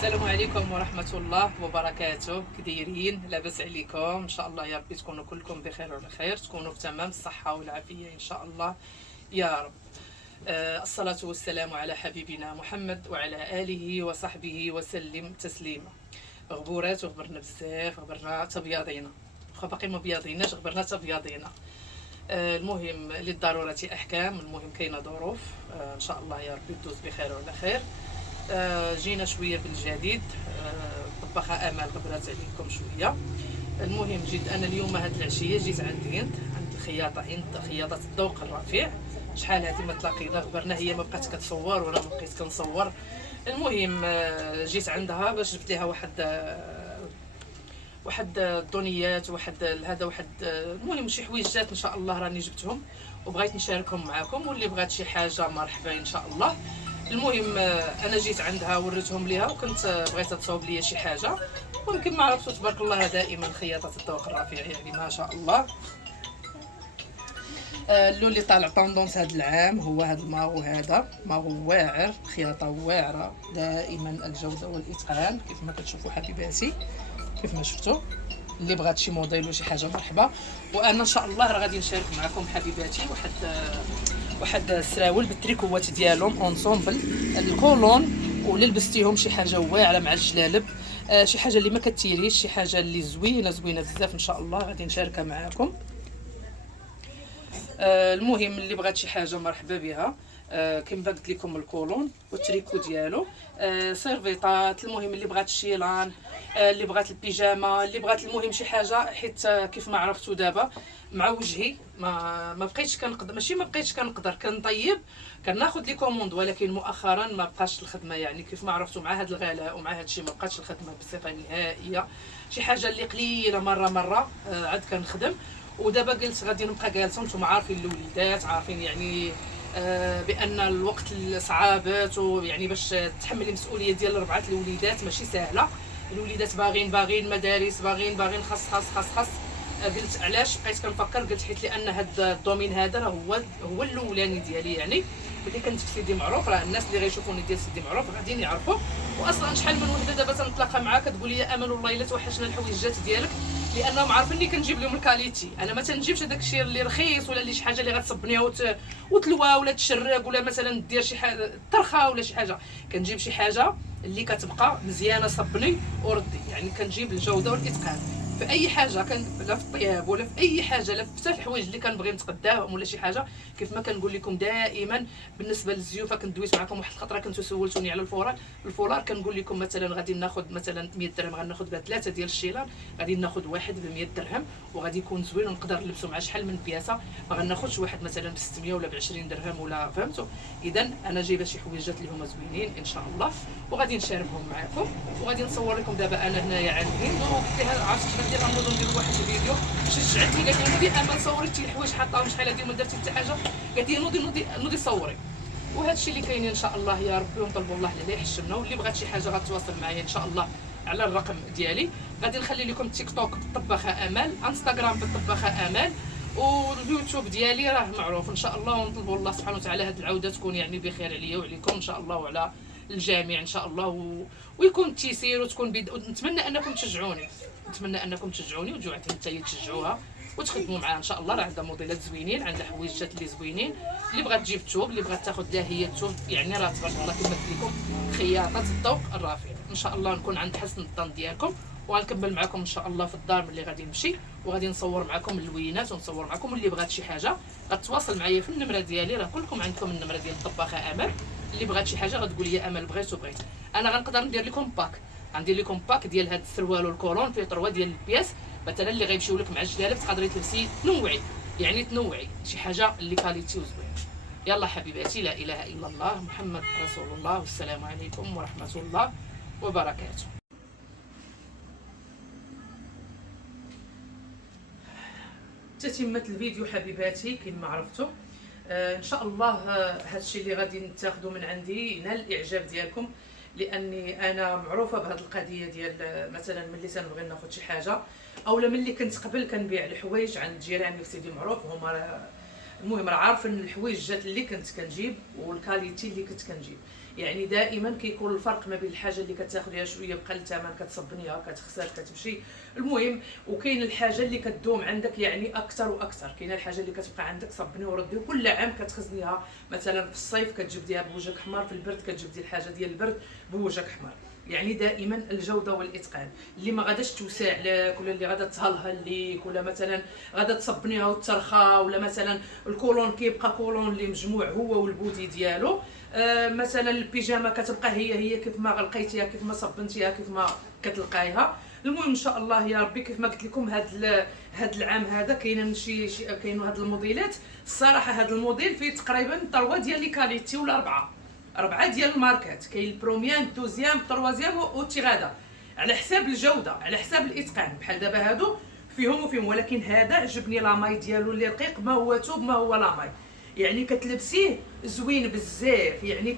السلام عليكم ورحمة الله وبركاته. كدايرين؟ لاباس عليكم؟ ان شاء الله يا ربي تكونوا كلكم بخير وعلى خير، تكونوا في تمام الصحة والعافية ان شاء الله يا رب. الصلاة والسلام على حبيبنا محمد وعلى آله وصحبه وسلم تسليما. غبورات وغبرنا بزاف، غبرنا تبياضينا، واخا باقي ما بياضيناش، غبرنا تبياضينا. المهم للضرورة أحكام، المهم كاينة ظروف. إن شاء الله يا ربي تدوز بخير وعلى خير. جينا شويه بالجديد. طباخه امال غبرات عليكم شويه. المهم جيت انا اليوم هاد العشيه، جيت عند الخياطه، خياطه الذوق الرفيع. شحال هادي ما تلاقينا، غبرنا هي ما بقات كتصور وانا ما بقيت كنصور. المهم جيت عندها باش جبت ليها واحد الدونيات، المهم شي حويجات ان شاء الله راني جبتهم وبغيت نشاركهم معكم، واللي بغات شي حاجه مرحبا ان شاء الله. المهم انا جيت عندها وريتهم ليها، وكنت بغيتها تصاوب لي شي حاجه، ويمكن ما عرفتوا تبارك الله دائما خياطه الذوق الرفيع يعني ما شاء الله. اللون اللي طالع طوندونس هذا العام هو هذا الماغو، هذا ماغو واعر، خياطه واعره، دائما الجوده والاتقان كيف ما كتشوفوا حبيباتي، كيف ما شفتوا. اللي بغات شي موديل وشي حاجه مرحبا. وانا ان شاء الله راه غادي نشارك معكم حبيباتي واحد السراول بالتريكوات ديالهم اونسومبل الكولون، ولا لبستيهم شي حاجه واعره مع الجلالب، شي حاجه اللي ما كتيريش، شي حاجه اللي زوينه بزاف ان شاء الله غادي نشاركها معكم. المهم اللي بغات شي حاجه مرحبا بها. كما قلت لكم الكولون والتريكو ديالو، سيرفيطات. المهم اللي بغات الشيلان، اللي بغات البيجامه، اللي بغات المهم شي حاجه، حيت كيف ما عرفتوا دابا مع وجهي ما بقيتش كنقدر، ماشي ما بقيتش كنقدر، كنطيب كناخذ لي كوموند، ولكن مؤخرا ما بقاش الخدمه، يعني كيف ما عرفتوا مع هذا الغلاء ومع هذا الشيء ما بقاتش الخدمه بصفه نهائيه. شي حاجه اللي قليله مره عاد كنخدم. ودابا قلت غادي نبقى جالسه، نتوما عارفين الوليدات، عارفين يعني بان الوقت صعابات، ويعني باش تحملي المسؤوليه ديال 4 الوليدات ماشي سهله. الوليدات باغين مدارس، باغين خاص. قلت علاش بقيت كنفكر، قلت حيت لان هذا الدومين هذا راه هو الاولاني ديالي، يعني ملي كنت في سيدي معروف راه الناس اللي غيشوفوني ديال سيدي معروف غاديين يعرفوا. واصلا شحال من وحده دابا تنتلاقى معاك كتقول لي امل والله الا توحشنا الحويجات ديالك، لانهم عارفين لي كنجيب لهم الكاليتي. انا ما تنجيبش هذاك الشيء اللي رخيص ولا اللي شي حاجه اللي غتصبني وتلوى ولا تشرق ولا مثلا دير شي حاجه طرخه ولا شي حاجه. كنجيب شي حاجه اللي كتبقى مزيانه، صبني وردي، يعني كنجيب الجوده والاتقان في اي حاجه، لا في الطياب ولا في اي حاجه، لا حتى الحوايج اللي كنبغي نتقداهم ولا شي حاجه. كيف ما كنقول لكم دائما بالنسبه للزيوفه، كنت دويت معكم واحد الخطره، كنتو سولتوني على الفولار كنقول لكم مثلا غادي ناخذ مثلا 100 درهم، غناخذ بها 3 ديال الشيلان، غادي ناخذ واحد ب 100 درهم وغادي يكون زوين ونقدر نلبسو مع شحال من بياسه. ما غناخذش واحد مثلا ب 600 ولا ب 20 درهم ولا فهمتوا. اذا انا جايبه شي حويجات اللي هما زوينين ان شاء الله، وغادي نشاركهم معكم، وغادي نصور لكم دابا انا هنايا عند الهند. وقلت لها عرفتي شنو ندير، غنوضو ندير واحد الفيديو. شجعتني قالت لي نوضي امل صوري شي الحوايج حاطاهم شحال هادي وما درتي حتى حاجه، قالت لي نوضي صوري. وهذا الشيء اللي كاين ان شاء الله يا ربي، ونطلبوا الله لا يحشمنا. واللي بغات شي حاجه غتواصل معايا ان شاء الله على الرقم ديالي. غادي نخلي لكم تيك توك بالطباخه امال، انستغرام بالطباخه امال، واليوتيوب ديالي راه معروف ان شاء الله. ونطلبوا الله سبحانه وتعالى هذه العوده تكون يعني بخير عليا وعليكم ان شاء الله وعلى الجميع ان شاء الله، ويكون التيسير وتكون نتمنى انكم تشجعوني، وتجوا حتى تشجعوها وتخدموا معاها ان شاء الله. راه عندها موديلات زوينين، عندها حويجات اللي زوينين. اللي بغات تجيب الثوب، اللي بغات تاخذ لها هي الثوب، يعني راه تبارك الله كما قلت لكم خياطه الذوق الرفيع. ان شاء الله نكون عند حسن الظن ديالكم، وغنكمل معكم ان شاء الله في الدار ملي غادي نمشي، وغادي نصور معكم اللوينات ونصور معكم. اللي بغات شي حاجه غتواصل معايا في النمره ديالي، راه كلكم عندكم النمره ديال الطباخه امل. اللي بغات شي حاجه غتقول لي امل بغيت، انا غنقدر ندير لكم باك، غندير لكم باك ديال هاد السروال والكولون فيه 3 ديال البياس مثلا اللي غيمشيو لك مع الجلالب، تقدري تلبسي تنوعي شي حاجه اللي كاليتي وزوين. يلا حبيباتي، لا اله الا الله محمد رسول الله، والسلام عليكم ورحمه الله وبركاته. تتمت الفيديو حبيباتي كما عرفتوا. ان شاء الله هذا الشيء اللي غادي نتاخذوا من عندي ينال الاعجاب ديالكم، لاني انا معروفه بهذه القضيه ديال مثلا ملي تنبغي ناخذ شي حاجه، اولا ملي كنت قبل كنبيع الحوايج عند جيراني في سيدي معروف، هما المهم راه عارفين الحويجات اللي كنت كنجيب والكاليتي اللي كنت كنجيب. يعني دائما كيكون الفرق ما بين الحاجه اللي كتاخذيها شويه بقل الثمن كتصبنيها كتخسر كتمشي. المهم وكاين الحاجه اللي كتدوم عندك يعني اكثر واكثر. كاينه الحاجه اللي كتبقى عندك صبني وردي وكل عام كتخزنيها. مثلا في الصيف كتجبديها بوجهك حمار، في البرد كتجبدي الحاجه ديال البرد بوجهك حمار. يعني دائما الجوده والاتقان. اللي ما غاداش توسع لك ولا اللي غادا تهلهل ليك ولا مثلا غادا تصبنيها وترخى ولا مثلا الكولون كيبقى كولون اللي مجموع هو والبودي ديالو. مثلا البيجامه كتبقى هي كيف ما غلقيتيها كيف ما صبنتيها كيف ما كتلقايها. المهم ان شاء الله يا ربي كيف ما قلت لكم هاد العام هذا كاينين كاينوا هاد الموديلات. الصراحه هاد الموديل فيه تقريبا 3 ديال لي كاليتي ولا 4 ديال الماركات. كاين البروميان الدوزيام التروازيام والتيغادا على حساب الجوده على حساب الاتقان. بحال دابا هادو فيهم ولكن هذا عجبني لاماي ديالو اللي رقيق ما هو توب ما هو لاماي. يعني كتلبسيه زوين بزاف. يعني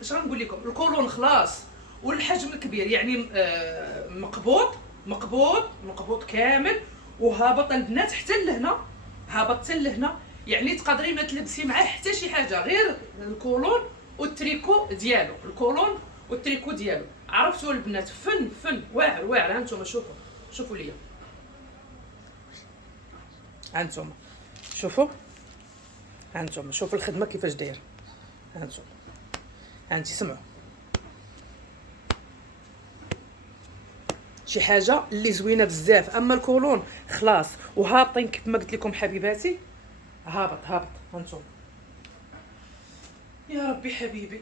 اش غنقول لكم الكولون خلاص والحجم كبير. يعني مقبوط كامل وهابط البنات حتى لهنا هابط حتى لهنا. يعني تقدري ما تلبسي معاه حتى شي حاجه غير الكولون والتريكو ديالو. الكولون والتريكو ديالو عرفتوا البنات فن واعر. هانتوما شوفوا ليا هانتوما شوفوا الخدمه كيفاش داير. هانتوما هانتي سمعوا شي حاجه اللي زوينه بزاف. اما الكولون خلاص وهابطين كيف ما قلت لكم حبيباتي. هابط هانتوما يا ربي حبيبي.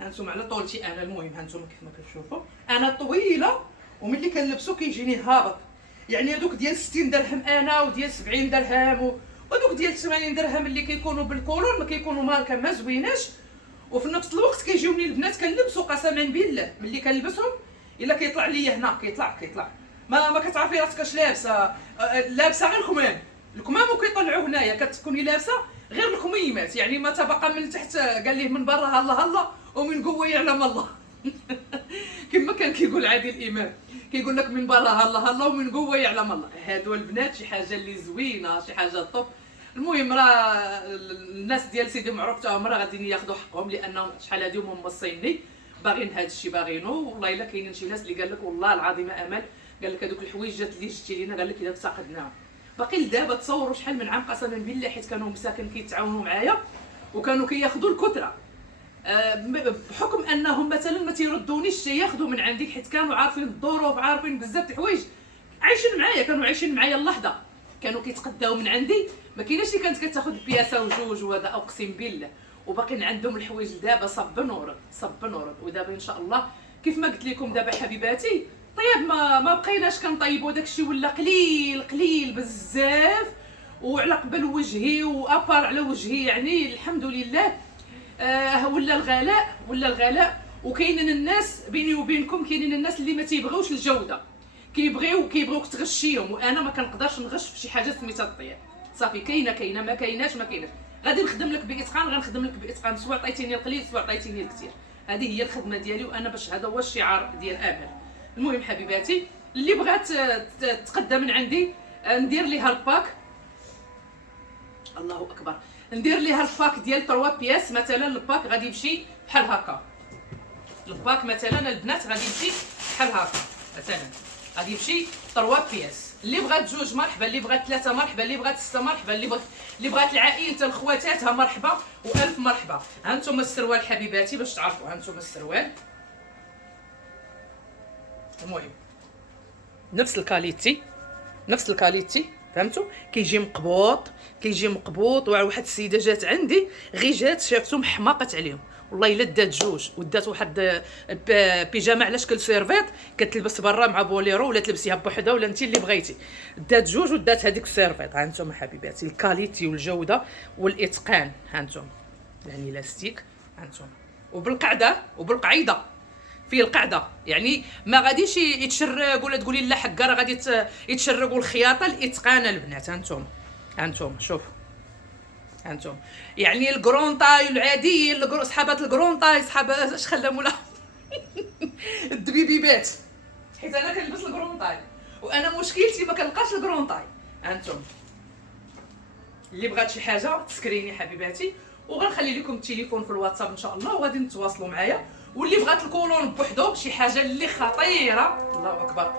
هانتوما على طولتي انا. المهم هانتوما كيف ما كتشوفوا انا طويله وملي كنلبسو كيجيني هابط. يعني هذوك ديال 60 درهم انا وديال 70 درهم ودوك ديال 80 درهم اللي كيكونوا بالكولون ما كيكونوا ماركه ما زويناش. وفي نفس الوقت كيجيوني البنات كنلبسو قسما بالله ملي كنلبسهم الا كيطلع ليا هنا كيطلع ما كتعرفي راسك اش لابسه غير الكمام وكيطلعوا هنايا كتكوني لابسه غير الكميمات. يعني ما تبقى من تحت قال ليه من برا هلا ومن جوا يعلم الله. كما كان كيقول عادل امام كيقول لك من برا هلا ومن جوا يعلم الله. هادو البنات شي حاجه اللي زوينه شي حاجه طوب. المهم راه الناس ديال سيدي معروف تاهم راه غاديين ياخذوا حقهم لانهم شحال هادي هما مصيني باغيين هذا الشيء باغينو. والله الا كاينين شي ناس اللي قال لك والله العظيم امل قال لك هذوك الحويجات اللي جبتي لينا قال لك الا افتقدناها. باقي لدابا تصوروا شحال من عام قسما بالله حيت كانوا مساكن كيتعاونوا معايا وكانوا كياخذوا الكثره. بحكم انهم مثلا ما تيردونيش ياخذوا من عندي حيت كانوا عارفين الظروف عارفين بزاف الحوايج كانوا عايشين معايا اللحظه. كانوا كيتقداو من عندي ما كايناش اللي كانت كتاخذ بياسه وجوج وهذا اقسم بالله. وباقيين عندهم الحوايج دابا صب نورد ودابا ان شاء الله كيف ما قلت لكم دابا حبيباتي طيب ما بقيناش كنطيبوا داكشي ولا قليل بزاف. وعلى قبل وجهي وابار على وجهي يعني الحمد لله ولا الغلاء. وكاينين الناس بيني وبينكم كاينين الناس اللي ما تيبغيوش الجوده كيبغيوك تغشيهم. وانا ما كنقدرش نغش في شي حاجه سميتها الطياب. صافي كاينه ما كايناش غادي نخدم لك باتقان غنخدم لك باتقان سواء عطيتيني القليل سواء عطيتيني الكثير. هذه هي الخدمه ديالي وانا باش هذا هو الشعار ديال امل. المهم حبيباتي اللي بغات تقدم من عندي ندير ليها الباك. الله اكبر. ندير ليها الباك ديال 3 بياس. مثلا الباك غادي يمشي بحال هكا. الباك مثلا البنات غادي يمشي بحال هكا. مثلا غادي يمشي 3 بياس. اللي بغات 2 مرحبا اللي بغات 3 مرحبا اللي بغات 6 مرحبا اللي بغات العائله حتى الخواتاتها مرحبا والف مرحبا. ها انتم السروال حبيباتي باش تعرفوا. ها انتم السروال. المهم نفس الكاليتي فهمتوا كيجي مقبوط. واحد السيده جات عندي غير جات شافتهم حماقت عليهم والله الا دات 2 ودات واحد بيجامه على شكل سيرفيت كتلبس برا مع بوليرو ولا تلبسيها بوحده ولا انت اللي بغيتي. دات 2 ودات هذيك السيرفيت. ها انتم حبيباتي الكاليتي والجوده والاتقان. ها انتم يعني لاستيك. ها انتم وبالقعيده فيه القعده. يعني ما غاديش يتشرق ولا تقولي لا حكا راه غادي يتشرقوا الخياطه الاتقان البنات. ها انتم شوفوا. ها انتم يعني الكرون طاي العادي صحابات الكرون طاي صحاب اش خلاهم ولا الدبيبيبات حيت انا كنلبس الكرونطاي، وانا مشكلتي ما كنلقاش الكرونطاي. هانتوما اللي بغات شي حاجه تسكريني حبيباتي، وغنخلي لكم التليفون في الواتساب ان شاء الله، وغادي نتواصلوا معايا. واللي بغات الكولون بوحدو شي حاجه اللي خطيره، الله اكبر،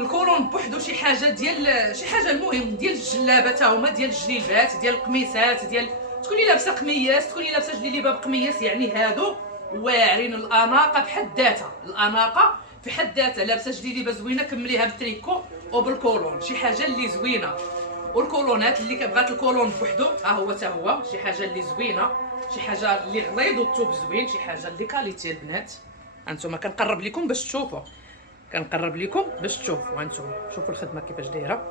الكولون بوحدو شي حاجه ديال شي حاجه المهم ديال الجلابه تا هما، ديال الجليبات، ديال القميصات، ديال تكوني لابسه قميص، تكوني لابسه جليبه بقميص، يعني هادو واعرين الاناقه بحد ذاتها، الاناقه في حد ذاتها. لابسه جليبه زوينه كمليها بالتريكو وبالكولون، شي حاجه اللي زوينه. والكولونات اللي كبغات الكولون بوحدو ها هو تا هو شي حاجه اللي زوينه، شي حاجه اللي غليظ والثوب زوين، شي حاجه اللي كاليتي البنات. هانتوما كنقرب لكم باش تشوفوا، كنقرب لكم باش تشوفوا. هانتوما شوفوا الخدمه كيفاش دايره،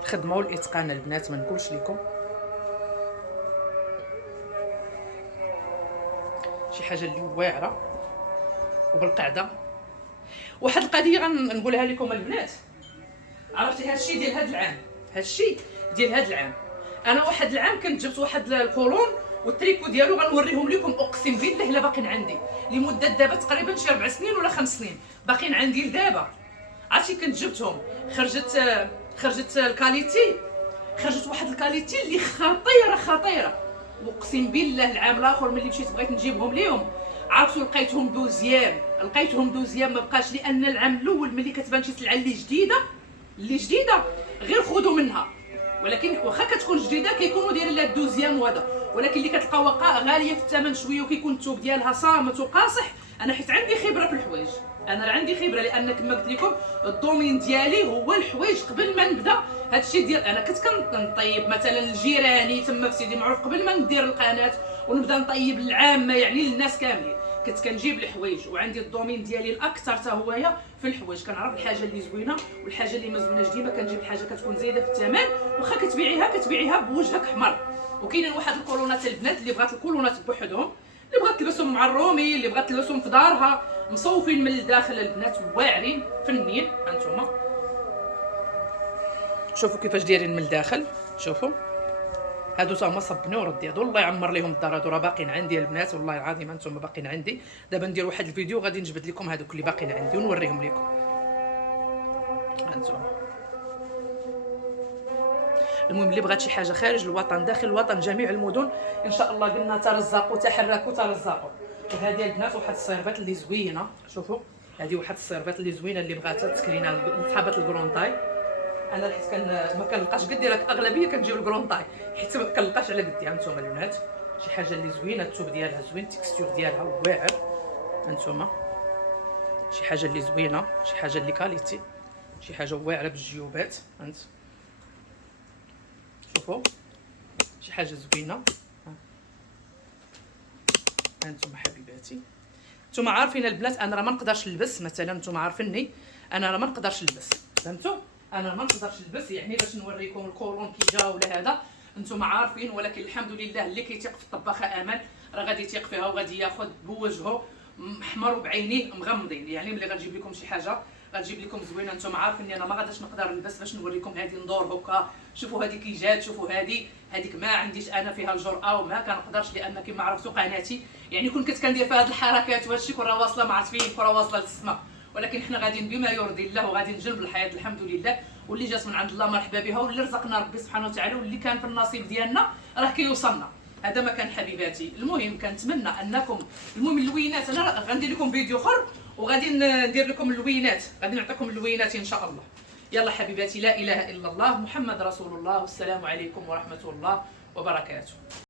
الخدمه والاتقان البنات ما نقولش لكم. شي حاجه اللي واعره وبالقعده. واحد القضيه غنقولها لكم البنات، عرفتي هادشي ديال هاد العام، هادشي ديال هاد العام، انا واحد العام كنت جبت واحد الكولون والتريكو ديالو غنوريهم لكم، اقسم بالله الا باقيين عندي لمده دابا تقريبا شي 4 سنين ولا 5 سنين، باقيين عندي لدابا. عرفتي كنت جبتهم، خرجت الكاليتي، خرجت واحد الكاليتي اللي خطيره، اقسم بالله العام الاخر ملي مشيت بغيت نجيبهم ليهم، عرفتوا لقيتهم دوزيام، ما بقاش، لان العام الاول ملي كتبان شي سلعه اللي جديده غير خذوا منها، ولكن واخا كتكون جديده كيكونوا دايرين لها الدوزيام وهذا، ولكن اللي كتلقاو غاليه في الثمن شويه وكيكون الثوب ديالها صامت وقاصح. انا حيت عندي خبره في الحوايج، انا عندي خبره، لان كما قلت لكم الدومين ديالي هو الحوايج. قبل ما نبدا هادشي ديال انا كنت كنطيب مثلا الجيراني تما في سيدي معروف، قبل ما ندير القناه ونبدا نطيب للعامه يعني للناس كاملين، كنت كنجيب الحوايج، وعندي الدومين ديالي الاكثر حتى هويا في الحوايج. كنعرف الحاجه اللي زوينه والحاجه اللي ما زويناش، ديما كنجيب الحاجه كتكون زايده في الثمن، واخا كتبيعيها بوجهك حمر. وكاينين واحد الكولونات البنات اللي بغات الكولونات بوحدهم، اللي بغات تلبسهم مع الرومي، اللي بغات تلبسهم في دارها، مصوفين من الداخل البنات، واعرين فنين. هانتوما شوفوا كيفاش دايرين من الداخل، شوفوا هادو تا هما صبني وردي، هادو الله يعمر ليهم الدار، هادو راه باقيين عندي البنات والله العظيم، هانتوما باقيين عندي. دابا ندير واحد الفيديو غادي نجبد لكم هادوك اللي باقيين عندي ونوريهم لكم. هانتوما المهم اللي بغات شي حاجه خارج الوطن داخل الوطن جميع المدن ان شاء الله قلنا ترزقوا تحركوا. وهذه البنات واحد الصيرفات اللي زوينه، شوفوا هذه واحد الصيرفات اللي زوينه اللي بغاتها تسكرينا لصحابات الكرونطاي. انا حيت ما كنلقاش قدي، راك اغلبيه كنجيب الكرونطاي حيت ما كنلقاش على قدي. هانتوما البنات شي حاجه اللي زوينه، الثوب ديالها زوين، التكستور ديالها واعر. هانتوما شي حاجه اللي زوينه، شي حاجه اللي كاليتي، شي حاجه واعره بالجيوبات. شوفوا شي حاجه زوينه. هانتوما حبيباتي، نتوما عارفين البنات انا راه ما نقدرش نلبس، مثلا نتوما عارفيني انا راه ما نقدرش نلبس، فهمتوا؟ انا ما نقدرش نلبس، يعني باش نوريكم الكولون كي جا ولا هذا نتوما عارفين، ولكن الحمد لله اللي كيثيق في الطباخه امل راه غادي يثيق فيها وغادي ياخذ بوجهه محمر وبعينيه مغمضين. يعني ملي غنجيب لكم شي حاجه غتجيب لكم زوينه، نتوما عارفين انا ما غاديش نقدر نلبس باش نوريكم هذه ندور هكا. شوفوا هذه كي جات، شوفوا هذيك ما عنديش انا فيها الجرأه وما كنقدرش، لان كما عرفتوا قناتي يعني كنت كندير فيها هذه الحركات وهذا الشيء راه واصله ما عرفت فين راه واصله للسما، ولكن حنا غاديين بما يرضي الله وغادي نجلب الحياه الحمد لله. واللي جات من عند الله مرحبا بها، واللي رزقنا ربي سبحانه وتعالى واللي كان في النصيب ديالنا راه كيوصلنا. هذا ما كان حبيباتي. المهم كنتمنى انكم المهم اللوينات، انا غندير لكم فيديو اخر وغادي ندير لكم اللوينات، غادي نعطيكم اللوينات ان شاء الله. يلا حبيباتي، لا اله الا الله محمد رسول الله، والسلام عليكم ورحمه الله وبركاته.